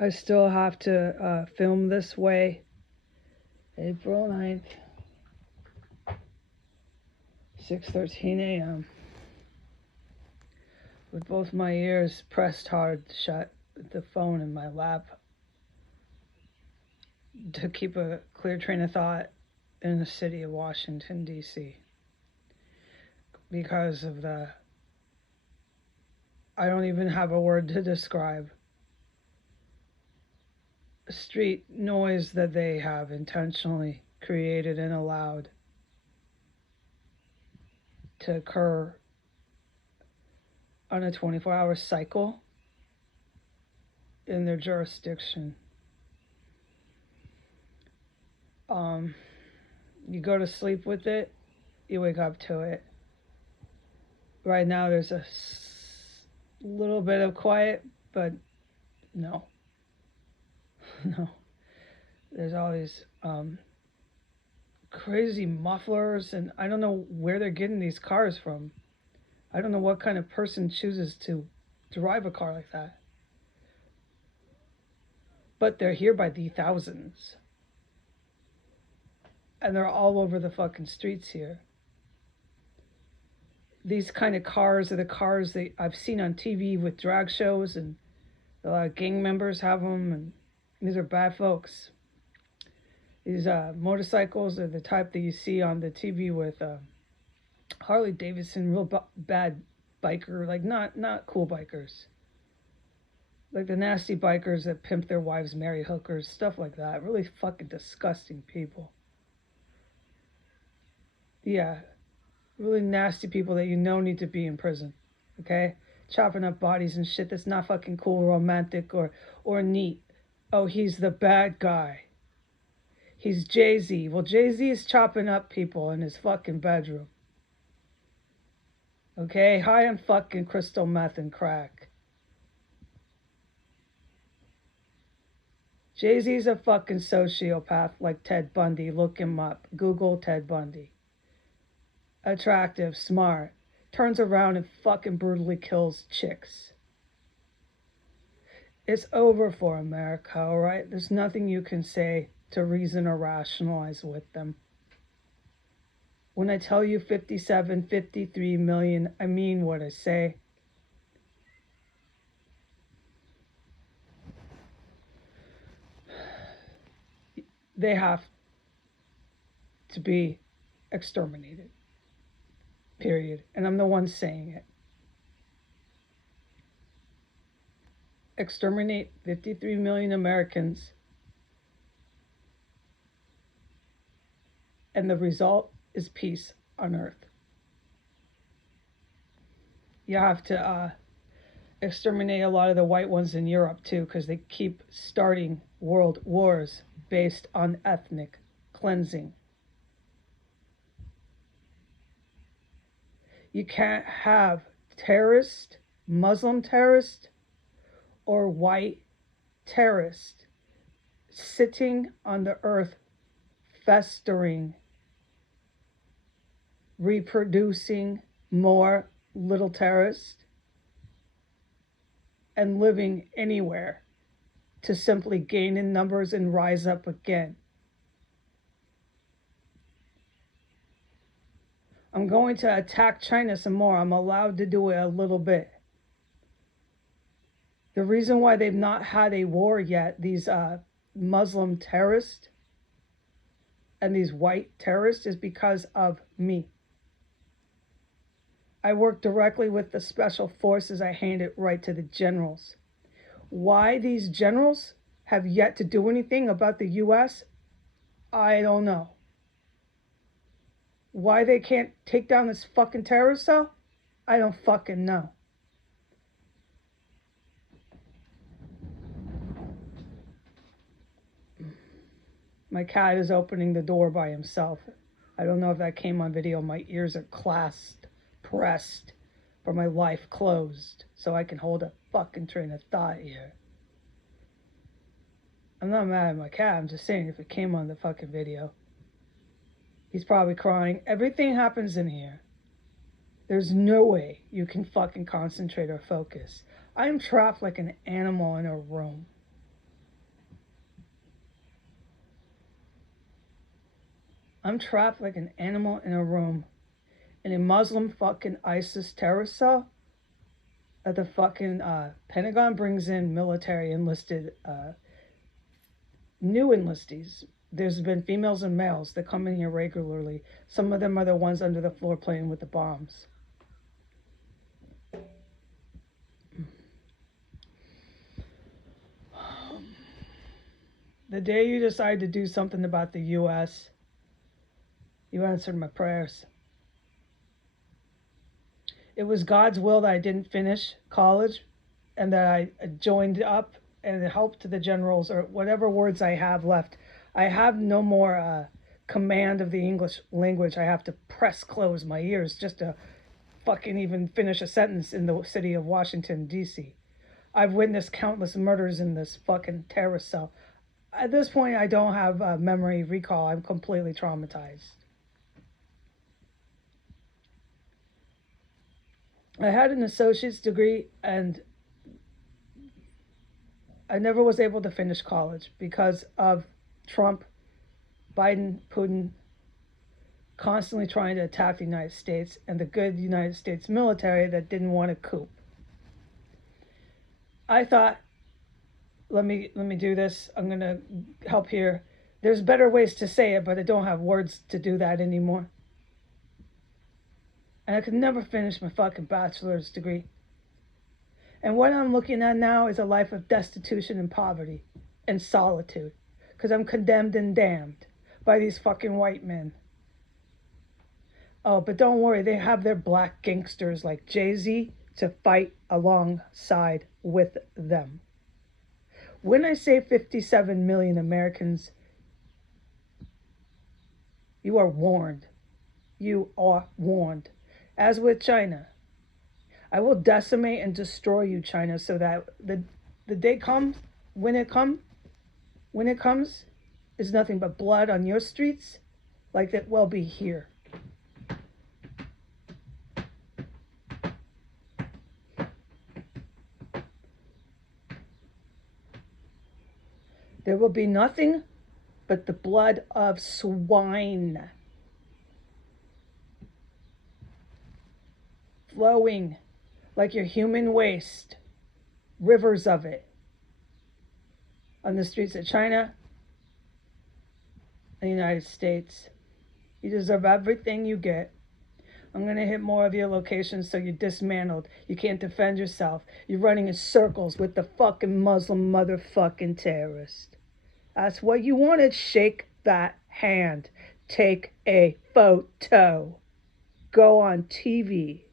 I still have to film this way. April 9th, 6:13 a.m. with both my ears pressed hard shut with the phone in my lap to keep a clear train of thought in the city of Washington, D.C. because of I don't even have a word to describe street noise that they have intentionally created and allowed to occur on a 24-hour cycle in their jurisdiction. You go to sleep with it, you wake up to it. Right now there's a little bit of quiet, but no. No. There's all these crazy mufflers, and I don't know where they're getting these cars from. I don't know what kind of person chooses to drive a car like that. But they're here by the thousands. And they're all over the fucking streets here. These kind of cars are the cars that I've seen on TV with drag shows, and a lot of gang members have them, and these are bad folks. These motorcycles are the type that you see on the TV with Harley Davidson, real bad biker, like not cool bikers. Like the nasty bikers that pimp their wives, marry hookers, stuff like that. Really fucking disgusting people. Yeah, really nasty people that you know need to be in prison, okay? Chopping up bodies and shit that's not fucking cool, romantic, or neat. Oh, he's the bad guy. He's Jay-Z. Well, Jay-Z is chopping up people in his fucking bedroom. Okay? High on fucking crystal meth and crack. Jay-Z's a fucking sociopath like Ted Bundy. Look him up. Google Ted Bundy. Attractive, smart, turns around and fucking brutally kills chicks. It's over for America, all right? There's nothing you can say to reason or rationalize with them. When I tell you 57, 53 million, I mean what I say. They have to be exterminated. Period. And I'm the one saying it. Exterminate 53 million Americans. And the result is peace on earth. You have to exterminate a lot of the white ones in Europe too, because they keep starting world wars based on ethnic cleansing. You can't have terrorist, Muslim terrorist, or white terrorist sitting on the earth, festering, reproducing more little terrorists, and living anywhere to simply gain in numbers and rise up again. I'm going to attack China some more. I'm allowed to do it a little bit. The reason why they've not had a war yet, these Muslim terrorists and these white terrorists, is because of me. I work directly with the special forces. I hand it right to the generals. Why these generals have yet to do anything about the U.S., I don't know. Why they can't take down this fucking terrorist cell, I don't fucking know. My cat is opening the door by himself. I don't know if that came on video. My ears are clasped, pressed, for my life closed, so I can hold a fucking train of thought here. I'm not mad at my cat. I'm just saying if it came on the fucking video. He's probably crying. Everything happens in here. There's no way you can fucking concentrate or focus. I am trapped like an animal in a room. I'm trapped like an animal in a room in a Muslim fucking ISIS terrorist cell that the fucking Pentagon brings in military enlisted, new enlistees. There's been females and males that come in here regularly. Some of them are the ones under the floor playing with the bombs. The day you decide to do something about the U.S., you answered my prayers. It was God's will that I didn't finish college and that I joined up and helped the generals, or whatever words I have left. I have no more command of the English language. I have to press close my ears just to fucking even finish a sentence in the city of Washington, D.C. I've witnessed countless murders in this fucking terrorist cell. At this point, I don't have memory recall. I'm completely traumatized. I had an associate's degree and I never was able to finish college because of Trump, Biden, Putin constantly trying to attack the United States and the good United States military that didn't want to coup. I thought, let me do this. I'm going to help here. There's better ways to say it, but I don't have words to do that anymore. And I could never finish my fucking bachelor's degree. And what I'm looking at now is a life of destitution and poverty and solitude. Because I'm condemned and damned by these fucking white men. Oh, but don't worry, they have their black gangsters like Jay-Z to fight alongside with them. When I say 57 million Americans, you are warned. You are warned. As with China, I will decimate and destroy you, China, so that the day comes, when it comes, is nothing but blood on your streets, like it will be here. There will be nothing but the blood of swine flowing like your human waste, rivers of it, on the streets of China and the United States. You deserve everything you get. I'm going to hit more of your locations so you're dismantled. You can't defend yourself. You're running in circles with the fucking Muslim motherfucking terrorist. That's what you wanted. Shake that hand. Take a photo. Go on TV.